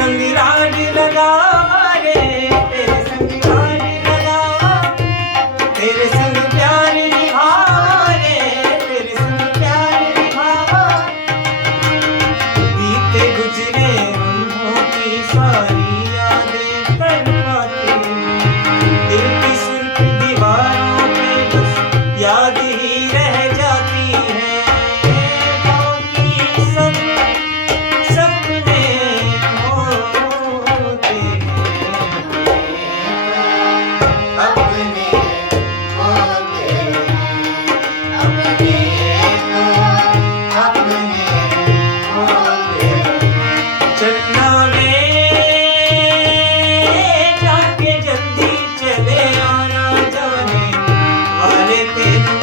संग राज लगावा रे, तेरे संग राज लगावा, तेरे संग प्यार निभावा रे, तेरे संग प्यार निभावा। बीते गुजरे लम्हों की सारी यादें तड़पाती, दिल की सुर्ख दीवारों पे बस याद ही रह जाती है। बाकी सब सपने होते हैं, अपने होते हैं, अपने तो अपने होते हैं। चलना वे जाके जल्दी चले आना, जाने वाले तेरे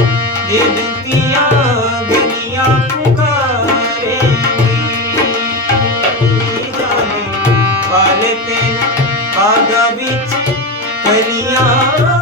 ये बिनतियां गलियां पुकारेंगी, जाने वाले तेरे बागा बिच कलियां